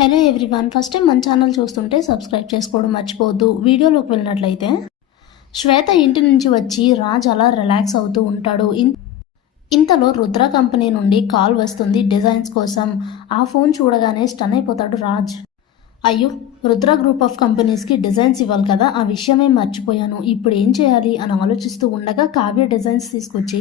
Hello everyone first time మన channel చూస్తుంటే subscribe చేసుకోవడం మర్చిపోవద్దు. వీడియోలోకి వెళ్ళినట్లయితే శ్వేత ఇంటి నుంచి వచ్చి రాజ్ అలా రిలాక్స్ అవుతూ ఉంటాడు. ఇన్- ఇంతలో రుద్ర కంపెనీ నుండి కాల్ వస్తుంది డిజైన్స్ కోసం. ఆ ఫోన్ చూడగానే స్టన్ అయిపోతాడు రాజ్. అయ్యో రుద్ర గ్రూప్ ఆఫ్ కంపెనీస్కి డిజైన్స్ ఇవ్వాలి కదా ఆ విషయమే మర్చిపోయాను. ఇప్పుడు ఏం చేయాలి అని ఆలోచిస్తూ ఉండగా కావ్య డిజైన్స్ తీసుకొచ్చి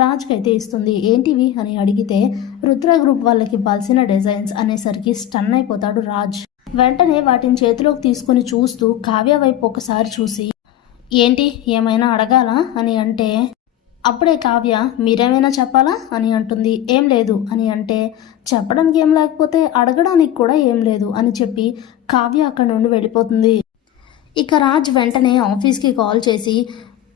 రాజ్కి అయితే ఇస్తుంది. ఏంటివి అని అడిగితే రుద్ర గ్రూప్ వాళ్ళకి ఇవ్వాల్సిన డిజైన్స్ అనేసరికి స్టన్ అయిపోతాడు రాజ్. వెంటనే వాటిని చేతిలోకి తీసుకుని చూస్తూ కావ్య వైపు ఒకసారి చూసి ఏంటి ఏమైనా అడగాలా అని అంటే అప్పుడే కావ్య మీరేమైనా చెప్పాలా? అని అంటుంది. ఏం లేదు అని అంటే చెప్పడానికి ఏం లేకపోతే అడగడానికి కూడా ఏం లేదు అని చెప్పి కావ్య అక్కడ నుండి వెళ్ళిపోతుంది. ఇక రాజ్ వెంటనే ఆఫీస్కి కాల్ చేసి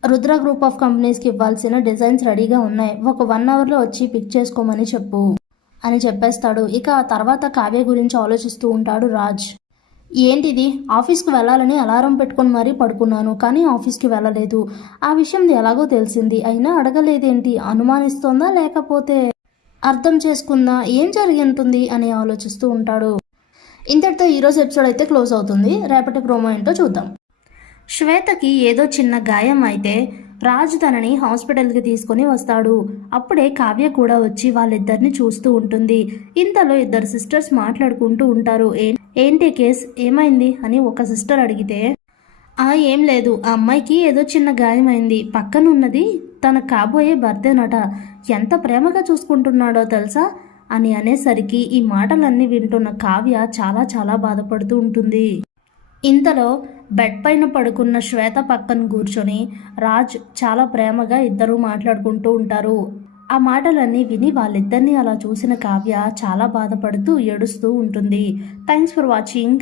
రుద్ర గ్రూప్ ఆఫ్ కంపెనీస్కి ఇవ్వాల్సిన డిజైన్స్ రెడీగా ఉన్నాయి. ఒక వన్ అవర్లో వచ్చి పిక్ చేసుకోమని చెప్పు అని చెప్పేస్తాడు. ఇక తర్వాత కావ్య గురించి ఆలోచిస్తూ ఉంటాడు రాజ్. ఏంటిది? ఆఫీస్కి వెళ్ళాలని అలారం పెట్టుకొని మరీ పడుకున్నాను కానీ ఆఫీస్కి వెళ్ళలేదు. ఆ విషయం ఎలాగో తెలిసింది. అయినా అడగలేదేంటి? అనుమానిస్తోందా లేకపోతే అర్థం చేసుకుందా? ఏం జరిగి ఉంటుంది అని ఆలోచిస్తూ ఉంటాడు. ఇంతటితో ఈరోజు ఎపిసోడ్ అయితే క్లోజ్ అవుతుంది. రేపటి ప్రోమో ఏంటో చూద్దాం. శ్వేతకి ఏదో చిన్న గాయం అయితే రాజు తనని హాస్పిటల్కి తీసుకొని వస్తాడు. అప్పుడే కావ్య కూడా వచ్చి వాళ్ళిద్దరిని చూస్తూ ఉంటుంది. ఇంతలో ఇద్దరు సిస్టర్స్ మాట్లాడుకుంటూ ఉంటారు. "ఏ- ఏంటి కేస్? ఏమైంది? అని ఒక సిస్టర్ అడిగితే ఆ ఏం లేదు. ఆ అమ్మాయికి ఏదో చిన్న గాయమైంది. పక్కన ఉన్నది తన కాబోయే భర్తేనట. ఎంత ప్రేమగా చూసుకుంటున్నాడో తెలుసా? అని అనేసరికి ఈ మాటలన్నీ వింటున్న కావ్య చాలా చాలా బాధపడుతూ ఉంటుంది. ఇంతలో బెడ్ పైన పడుకున్న శ్వేత పక్కన కూర్చొని రాజ్ చాలా ప్రేమగా ఇద్దరూ మాట్లాడుకుంటూ ఉంటారు. ఆ మాటలన్నీ విని వాళ్ళిద్దరినీ అలా చూసిన కావ్య చాలా బాధపడుతూ ఏడుస్తూ ఉంటుంది. Thanks for watching.